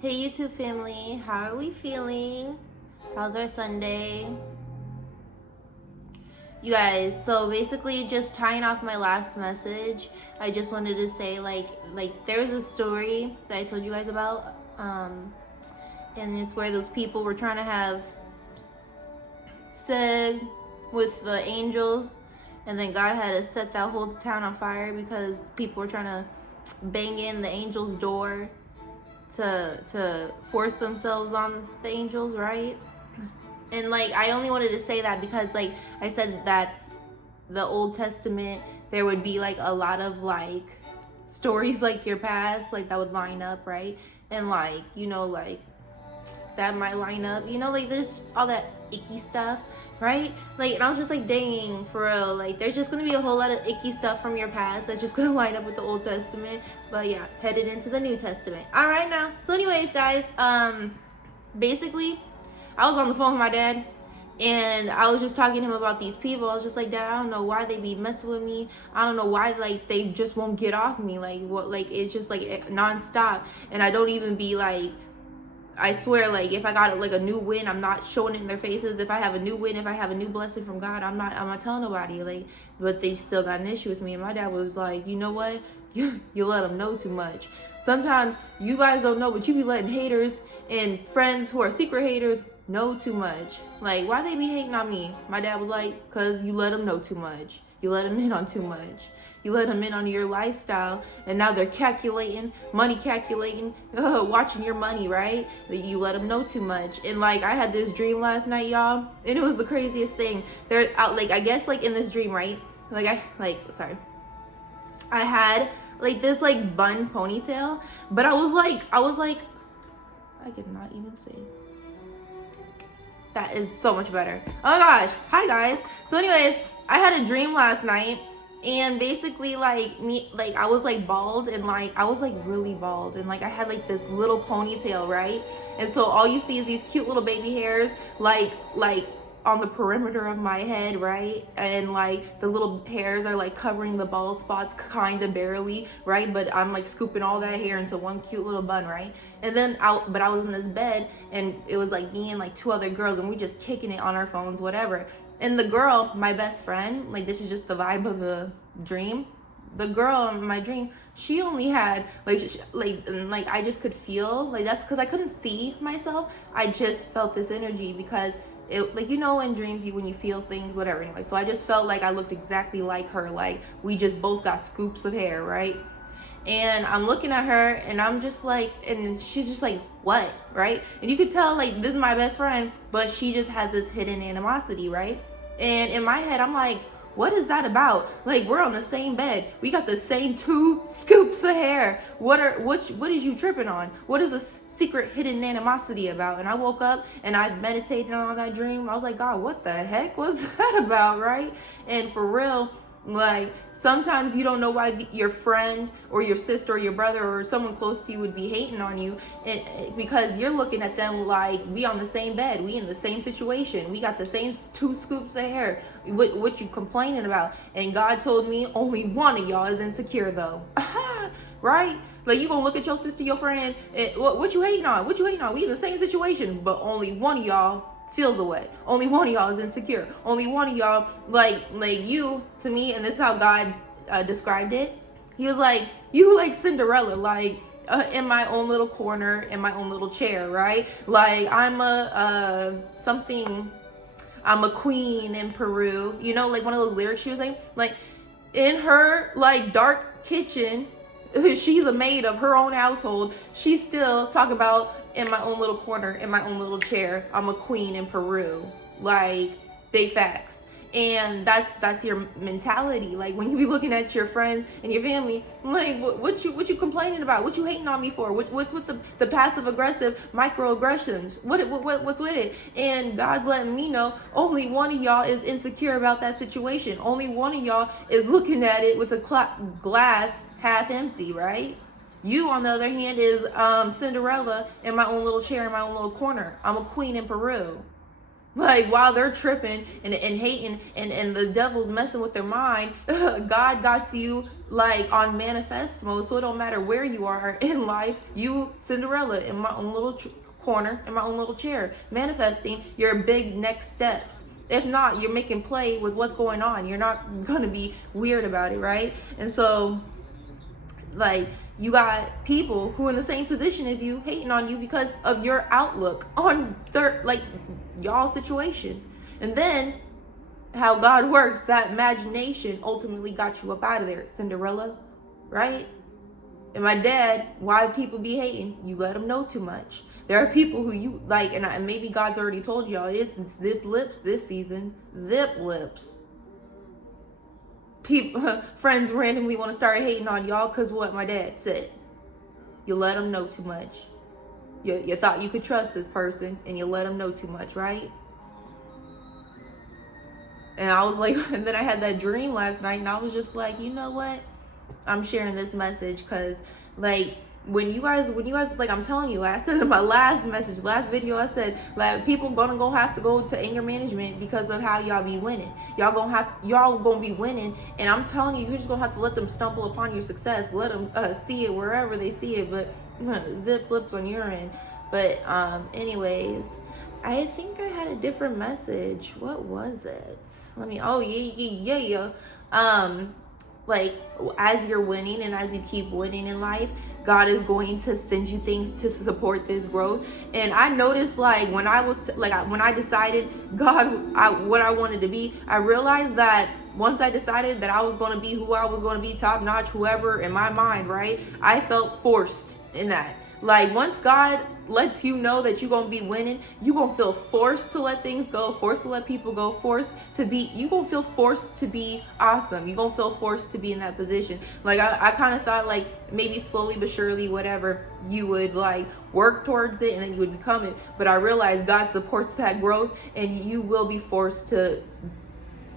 Hey YouTube family, how are we feeling? How's our Sunday? You guys, so basically just tying off my last message, I just wanted to say like there's a story that I told you guys about. And it's where those people were trying to have sex with the angels, and then God had to set that whole town on fire because people were trying to bang in the angel's door to force themselves on the angels, right? And like I only wanted to say that because like I said that the Old Testament there would be like a lot of like stories like your past like that would line up, right? And like like that might line up, like there's all that icky stuff, right? Like, and I was just like, dang, for real, like there's just gonna be a whole lot of icky stuff from your past that's just gonna line up with the Old Testament. But yeah, headed into the New Testament. All right now. So anyways, guys, basically I was on the phone with my dad and I was just talking to him about these people. I was just like, Dad, I don't know why they be messing with me. I don't know why like they just won't get off me. Like what, like it's just like nonstop. And I don't even be like, I swear, like if I got like a new win, I'm not showing it in their faces. If I have a new win, if I have a new blessing from God, I'm not telling nobody. Like, but they still got an issue with me. And my dad was like, you know what? You let them know too much. Sometimes you guys don't know, but you be letting haters and friends who are secret haters know too much. Like, why they be hating on me? My dad was like, cause you let them know too much. You let them in on too much. You let them in on your lifestyle, and now they're calculating, watching your money, right? You let them know too much. And like I had this dream last night, y'all, and it was the craziest thing. They're out, like I guess like in this dream, right? I had like this like bun ponytail, but I was like, I could not even see. That is so much better. Oh my gosh. Hi guys. So anyways, I had a dream last night and basically like me like I was like bald and like I was like really bald and like I had like this little ponytail, right? And so all you see is these cute little baby hairs like on the perimeter of my head, right? And like the little hairs are like covering the bald spots kind of barely, right? But I'm like scooping all that hair into one cute little bun, right? And then I was in this bed and it was like me and like two other girls and we just kicking it on our phones, whatever. And the girl, my best friend, like this is just the vibe of the dream. The girl in my dream, she only had like I just could feel like that's because I couldn't see myself. I just felt this energy because it like in dreams when you feel things, whatever. Anyway, so I just felt like I looked exactly like her. Like we just both got scoops of hair, right? And I'm looking at her and I'm just like, and she's just like, what, right? And you could tell like this is my best friend, but she just has this hidden animosity, right? And in my head I'm like, what is that about? Like we're on the same bed, we got the same 2 scoops of hair. What is you tripping on? What is a secret hidden animosity about? And I woke up and I meditated on that dream. I was like, God, what the heck was that about, right? And for real, like sometimes you don't know why your friend or your sister or your brother or someone close to you would be hating on you, and because you're looking at them like we on the same bed, we in the same situation, we got the same 2 scoops of hair. What you complaining about? And God told me only one of y'all is insecure though. Right? Like you gonna look at your sister, your friend, and what you hating on? What you hating on? We in the same situation, but only one of y'all feels away. Only one of y'all is insecure. Only one of y'all like you to me, and this is how God described it. He was like, you like Cinderella, like in my own little corner, in my own little chair, right? Like I'm I'm a queen in Peru. Like one of those lyrics she was saying, like in her like dark kitchen. She's a maid of her own household. She still talk about in my own little corner, in my own little chair, I'm a queen in Peru. Like big facts. And that's your mentality. Like when you be looking at your friends and your family, like what you complaining about? What you hating on me for? What's with the passive aggressive microaggressions? What's with it? And God's letting me know only one of y'all is insecure about that situation. Only one of y'all is looking at it with a glass half empty, right? You, on the other hand, is Cinderella in my own little chair in my own little corner. I'm a queen in Peru. Like while they're tripping and hating and the devil's messing with their mind, God got you like on manifest mode, so it don't matter where you are in life. You Cinderella in my own little corner, in my own little chair, manifesting your big next steps. If not, you're making play with what's going on. You're not gonna be weird about it, right? And so, like, you got people who are in the same position as you hating on you because of your outlook on their, like, y'all situation. And then how God works, that imagination ultimately got you up out of there, Cinderella, right? And my dad, why people be hating? You let them know too much. There are people who you like, and maybe God's already told y'all, it's zip lips this season. Zip lips. People, friends randomly want to start hating on y'all because what my dad said. You let them know too much. You thought you could trust this person, and you let them know too much, right? And I was like, and then I had that dream last night, and I was just like, you know what? I'm sharing this message because, like, when you guys, like, I'm telling you, I said in my last video, I said, like, people go have to go to anger management because of how y'all be winning. Y'all gonna be winning, and I'm telling you, you're just gonna have to let them stumble upon your success. Let them see it wherever they see it, but zip lips on your end. But anyways, I think I had a different message. What was it? Like, as you're winning and as you keep winning in life, God is going to send you things to support this growth. And I noticed, like, when I was when I decided what I wanted to be, I realized that once I decided that I was going to be who I was going to be, top notch, whoever, in my mind, right? I felt forced in that. Like, once God lets you know that you're gonna be winning, you're gonna feel forced to let things go, forced to let people go, you're gonna feel forced to be awesome. You're gonna feel forced to be in that position. Like, I kind of thought, like, maybe slowly but surely, whatever, you would, like, work towards it and then you would become it. But I realized God supports that growth, and you will be forced to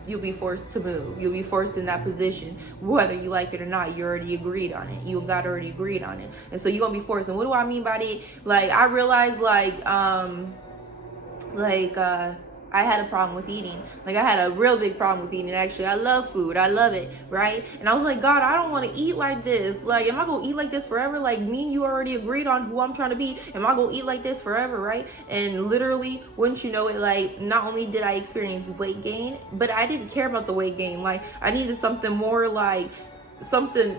you'll be forced to move. You'll be forced in that position, whether you like it or not. You already agreed on it. You and God already agreed on it. And so you're going to be forced. And what do I mean by that? Like, I realized, I had a problem with eating. Like, I had a real big problem with eating, actually. I love food. I love it, right? And I was like, God, I don't want to eat like this. Like, am I going to eat like this forever? Like, me and you already agreed on who I'm trying to be. Am I going to eat like this forever, right? And literally, wouldn't you know it, like, not only did I experience weight gain, but I didn't care about the weight gain. Like, I needed something more, like, something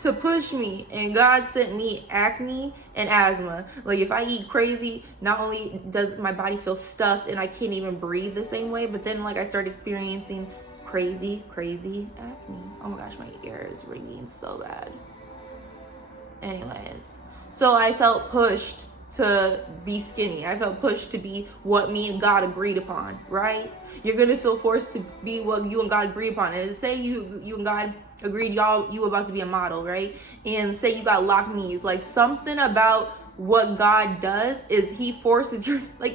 to push me, and God sent me acne and asthma. Like, if I eat crazy, not only does my body feel stuffed and I can't even breathe the same way, but then, like, I started experiencing crazy acne. Oh my gosh, my ear is ringing so bad. Anyways, so I felt pushed to be skinny. I felt pushed to be what me and God agreed upon, right? You're gonna feel forced to be what you and God agreed upon. And say you and God agreed you about to be a model, right? And say you got locked knees. Like, something about what God does is he forces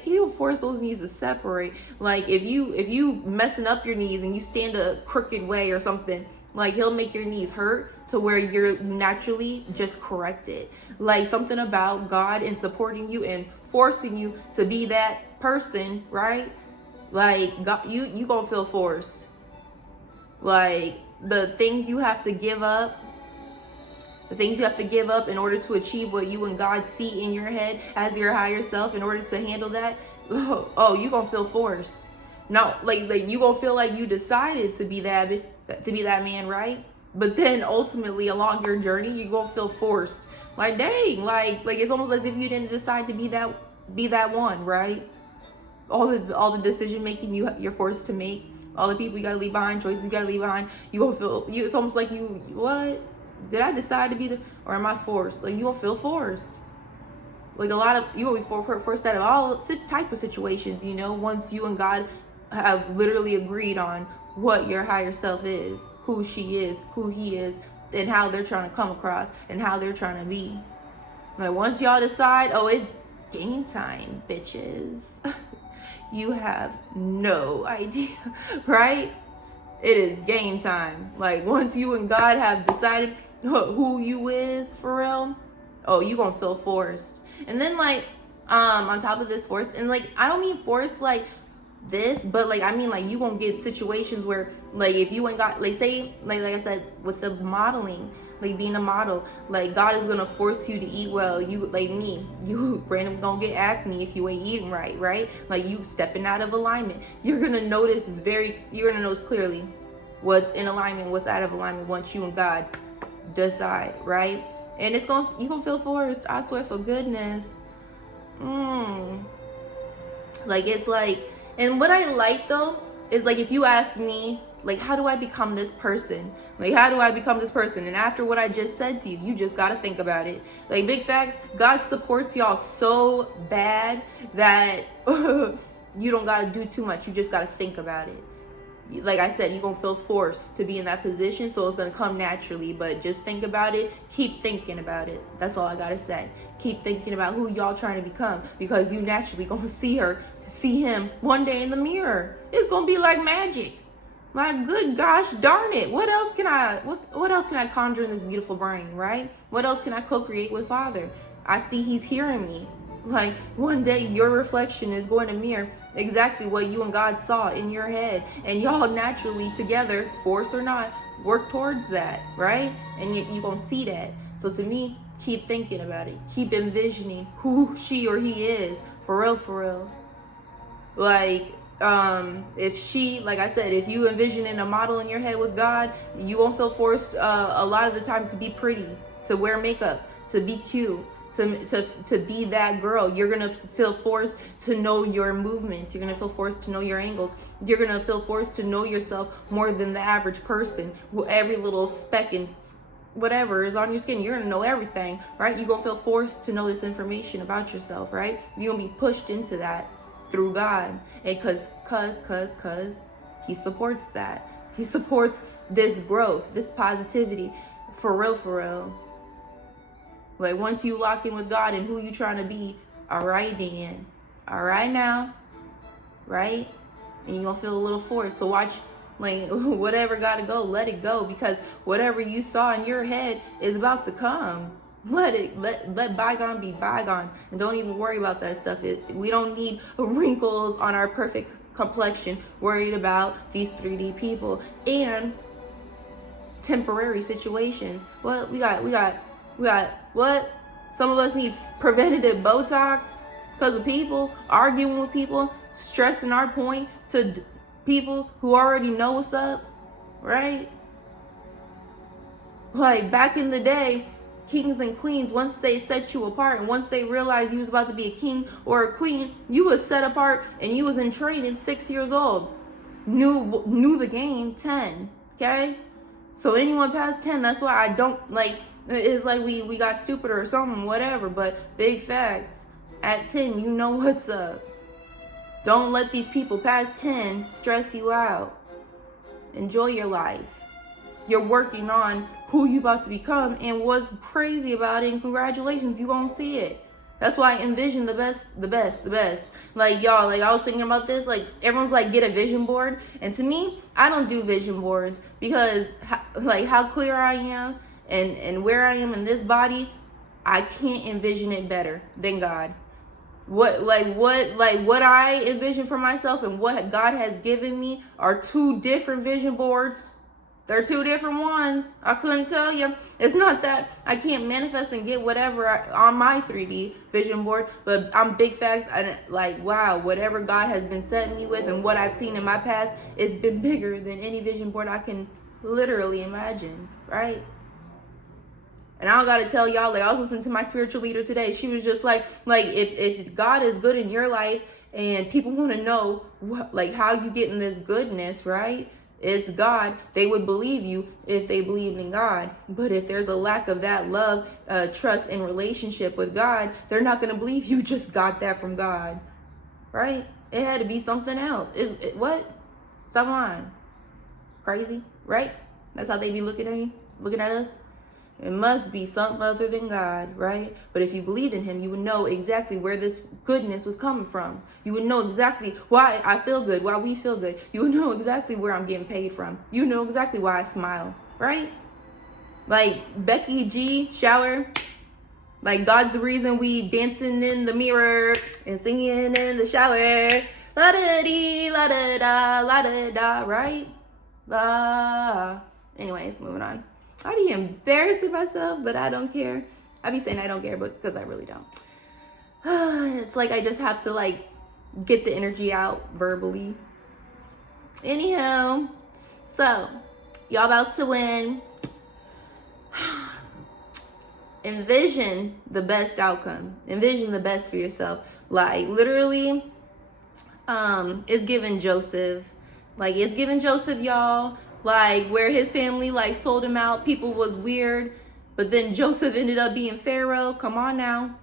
he'll force those knees to separate. Like, if you messing up your knees and you stand a crooked way or something, like, he'll make your knees hurt to where you're naturally just correct it. Like, something about God and supporting you and forcing you to be that person, right? Like, God, you gonna feel forced. Like, the things you have to give up in order to achieve what you and God see in your head as your higher self, in order to handle that, you gonna feel forced. No, like you gonna feel like you decided to be that man, right? But then ultimately along your journey, you gonna feel forced. Like, dang, like it's almost as if you didn't decide to be that one, right? All the decision making you're forced to make, all the people you gotta leave behind, choices you gotta leave behind, you gonna feel it's almost like what? Did I decide to be or am I forced? Like, you gonna feel forced. Like, you gonna be forced out of all type of situations, once you and God have literally agreed on what your higher self is, who she is, who he is, and how they're trying to come across and how they're trying to be. Like, once y'all decide, it's game time, bitches. You have no idea, right? It is game time. Like, once you and God have decided who you is for real, you gonna feel forced. And then, like, on top of this force, and, like, I don't mean force like this, but like, I mean, like, you gonna get situations where, like, if you ain't got, like, say, like I said, with the modeling, like being a model, like, God is gonna force you to eat well. You, like me, you randomly gonna get acne if you ain't eating right, right? Like, you stepping out of alignment. You're gonna notice clearly what's in alignment, what's out of alignment once you and God decide, right? And you gonna feel forced, I swear, for goodness. Like, it's like, and what I like though is, like, if you ask me, like, how do I become this person? Like, how do I become this person? And after what I just said to you, you just gotta think about it. Like, big facts, God supports y'all so bad that you don't gotta do too much. You just gotta think about it. Like I said, you're gonna feel forced to be in that position, so it's gonna come naturally. But just think about it. Keep thinking about it. That's all I gotta say. Keep thinking about who y'all trying to become, because you naturally gonna see him one day in the mirror. It's gonna be like magic. My good gosh darn it. What else can I conjure in this beautiful brain, right? What else can I co-create with Father? I see he's hearing me. Like, one day your reflection is going to mirror exactly what you and God saw in your head, and y'all naturally together, force or not, work towards that, right? And you're gonna see that. So to me, keep thinking about it. Keep envisioning who she or he is, for real. Like, if she, like I said, if you envisioning a model in your head with God, you won't feel forced a lot of the times to be pretty, to wear makeup, to be cute, to be that girl. You're gonna feel forced to know your movements. You're gonna feel forced to know your angles. You're gonna feel forced to know yourself more than the average person. Every little speck and whatever is on your skin, you're gonna know everything, right? You're gonna feel forced to know this information about yourself, right? You're gonna be pushed into that through God, and cause he supports that. He supports this growth, this positivity, for real. Like, once you lock in with God and who you trying to be, all right then, all right now, right? And you're gonna feel a little forced. So watch, like, whatever gotta go, let it go, because whatever you saw in your head is about to come. Let bygone be bygone, and don't even worry about that stuff. We don't need wrinkles on our perfect complexion worried about these 3D people and temporary situations. Well, we got what? Some of us need preventative Botox because of people arguing with people, stressing our point to people who already know what's up, right? Like, back in the day, kings and queens, once they set you apart and once they realized you was about to be a king or a queen, you was set apart and you was in training 6 years old. Knew the game 10, okay? So anyone past 10, that's why I don't, like, it's like we got stupider or something, whatever, but big facts. At 10, you know what's up. Don't let these people past 10 stress you out. Enjoy your life. You're working on who you about to become, and what's crazy about it, and congratulations, you gonna see it. That's why I envision the best. Like, y'all, like, I was thinking about this, like, everyone's like, get a vision board, and to me, I don't do vision boards, because like, how clear I am and where I am in this body, I can't envision it better than God. What I envision for myself and what God has given me are two different vision boards. They're two different ones. I couldn't tell you. It's not that I can't manifest and get whatever on my 3D vision board, but I'm big facts. And like, wow, whatever God has been setting me with and what I've seen in my past, it's been bigger than any vision board I can literally imagine, right? And I don't gotta tell y'all, like, I was listening to my spiritual leader today. She was just like if God is good in your life and people want to know like how you getting this goodness, right? It's God. They would believe you if they believed in God. But if there's a lack of that love, trust, and relationship with God, they're not gonna believe you just got that from God, right? It had to be something else. What? Stop lying. Crazy, right? That's how they be looking at us. It must be something other than God, right? But if you believed in him, you would know exactly where this goodness was coming from. You would know exactly why I feel good, why we feel good. You would know exactly where I'm getting paid from. You know exactly why I smile, right? Like Becky G, shower. Like, God's the reason we dancing in the mirror and singing in the shower. La da dee, la da da, la da da, right? La. Anyways, moving on. I be embarrassing myself, but I don't care. I be saying I don't care, but because I really don't. It's like I just have to like get the energy out verbally. Anyhow, so y'all about to win. Envision the best outcome. Envision the best for yourself. Like literally, it's giving Joseph. Like it's giving Joseph, y'all. Like where his family like sold him out. People was weird, but then Joseph ended up being Pharaoh. Come on now.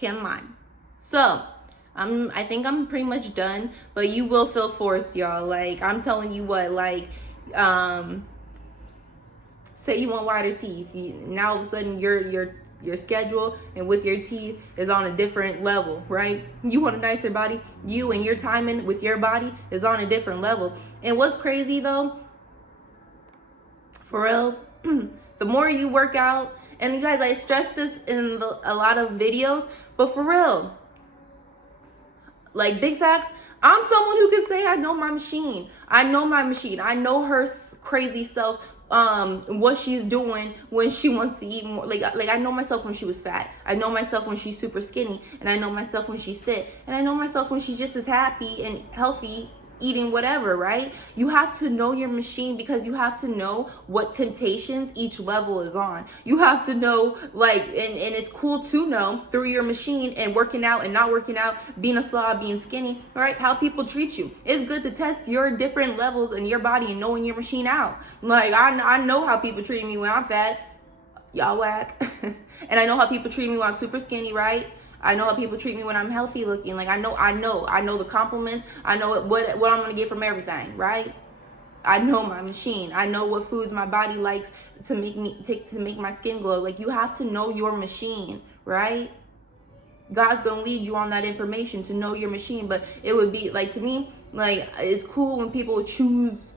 Come on. So I think I'm pretty much done, but you will feel forced, y'all. Like I'm telling you what, like say you want wider teeth. Now all of a sudden your schedule and with your teeth is on a different level, right? You want a nicer body, you and your timing with your body is on a different level. And what's crazy though, for real, the more you work out, and you guys, I stress this in a lot of videos, but for real, like big facts, I'm someone who can say I know my machine. I know my machine. I know her crazy self, what she's doing when she wants to eat more. Like I know myself when she was fat. I know myself when she's super skinny, and I know myself when she's fit, and I know myself when she's just as happy and healthy eating whatever, right? You have to know your machine because you have to know what temptations each level is on. You have to know, like, and it's cool to know through your machine and working out and not working out, being a slob, being skinny, right? How people treat you. It's good to test your different levels in your body and knowing your machine out. Like, I know how people treat me when I'm fat. Y'all whack. And I know how people treat me when I'm super skinny, right? I know how people treat me when I'm healthy looking. Like I know the compliments. I know what I'm gonna get from everything, right? I know my machine. I know what foods my body likes to make my skin glow. Like you have to know your machine, right? God's gonna lead you on that information to know your machine. But it would be like, to me, like it's cool when people choose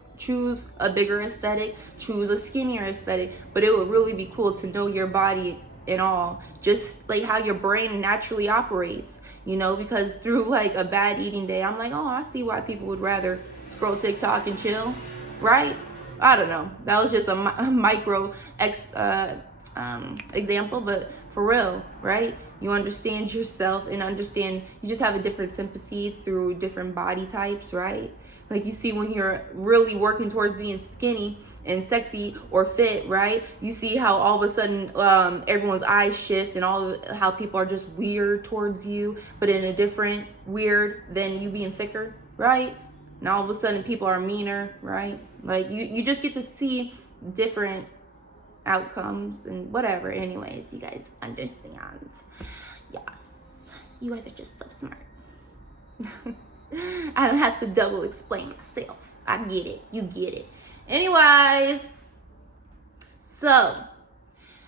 a bigger aesthetic, choose a skinnier aesthetic, but it would really be cool to know your body and all, just like how your brain naturally operates, you know, because through like a bad eating day, I'm like, oh, I see why people would rather scroll TikTok and chill, right? I don't know. That was just a micro example, but for real, right? You understand yourself and understand, you just have a different sympathy through different body types, right? Like you see when you're really working towards being skinny and sexy or fit, right? You see how all of a sudden everyone's eyes shift and how people are just weird towards you, but in a different weird than you being thicker, right? Now all of a sudden people are meaner, right? Like you just get to see different outcomes and whatever. Anyways, you guys understand. Yes, you guys are just so smart. I don't have to double explain myself. I get it. You get it. Anyways, so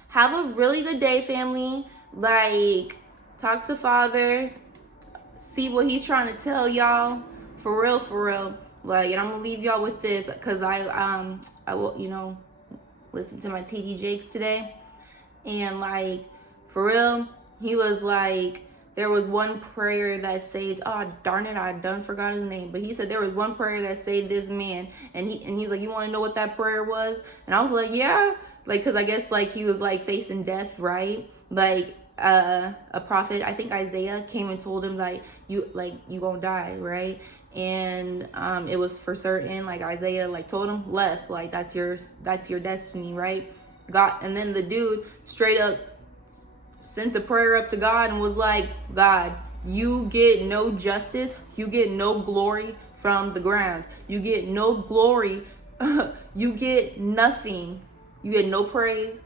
have a really good day, family. Like, talk to Father, see what he's trying to tell y'all. For real, for real. Like, and I'm gonna leave y'all with this because I will, you know, listen to my TD Jakes today, and like, for real, he was like, there was one prayer that saved, oh darn it, I done forgot his name, but he said there was one prayer that saved this man, and he was like, you want to know what that prayer was? And I was like, yeah, like, because I guess like he was like facing death, right? Like a prophet, I think Isaiah, came and told him like you gonna die, right? And it was for certain, like Isaiah like told him, left, like that's your destiny, right? God, and then the dude straight up sent a prayer up to God and was like, God, you get no justice, you get no glory from the ground, you get no glory, you get nothing, you get no praise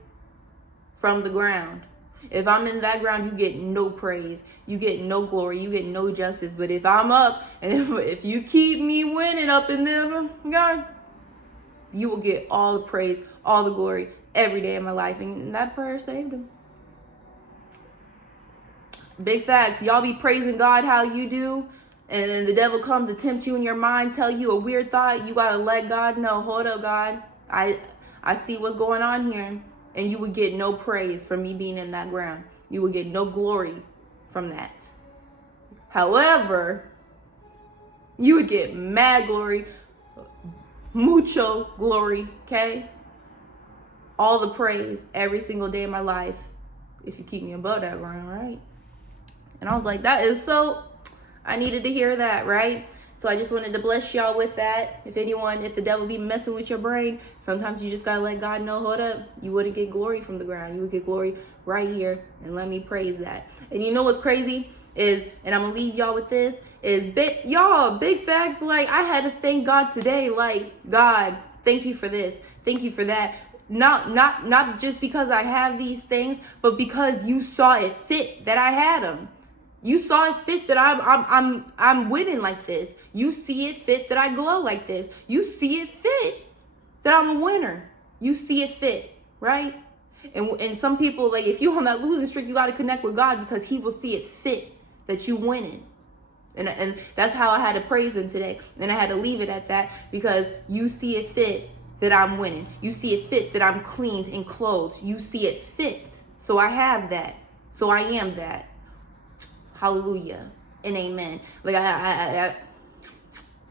from the ground. If I'm in that ground, you get no praise, you get no glory, you get no justice. But if I'm up, and if you keep me winning up in there, God, you will get all the praise, all the glory every day of my life. And that prayer saved him. Big facts. Y'all be praising God how you do, and then the devil comes to tempt you in your mind, tell you a weird thought. You gotta let God know, hold up, God, I see what's going on here, and you would get no praise from me being in that ground. You would get no glory from that. However, you would get mad glory, mucho glory, okay? All the praise every single day of my life if you keep me above that ground, right? And I was like, that is so, I needed to hear that, right? So I just wanted to bless y'all with that. If the devil be messing with your brain, sometimes you just gotta let God know, hold up, you wouldn't get glory from the ground. You would get glory right here, and let me praise that. And you know what's crazy is, and I'm gonna leave y'all with this, is big facts. Like, I had to thank God today. Like, God, thank you for this. Thank you for that. Not just because I have these things, but because you saw it fit that I had them. You saw it fit that I'm winning like this. You see it fit that I glow like this. You see it fit that I'm a winner. You see it fit, right? And some people, like, if you're on that losing streak, you got to connect with God because he will see it fit that you winning. And that's how I had to praise him today. And I had to leave it at that because you see it fit that I'm winning. You see it fit that I'm cleaned and clothed. You see it fit. So I have that. So I am that. Hallelujah and amen. Like, I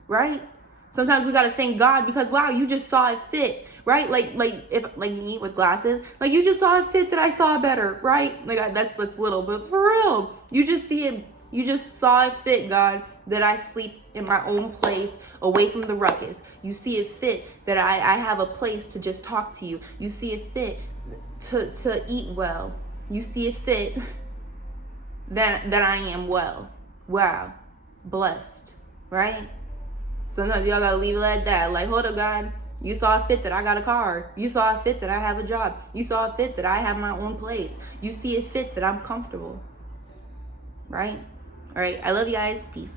right? Sometimes we got to thank God because, wow, you just saw it fit, right? Like me with glasses, like, you just saw it fit that I saw better, right? Like, that's little, but for real, you just see it. You just saw it fit, God, that I sleep in my own place away from the ruckus. You see it fit that I have a place to just talk to you. You see it fit to eat well. You see it fit that I am well. Wow. Blessed. Right? Sometimes y'all gotta leave it like that. Like, hold up, God. You saw it fit that I got a car. You saw it fit that I have a job. You saw it fit that I have my own place. You see it fit that I'm comfortable. Right? All right. I love you guys. Peace.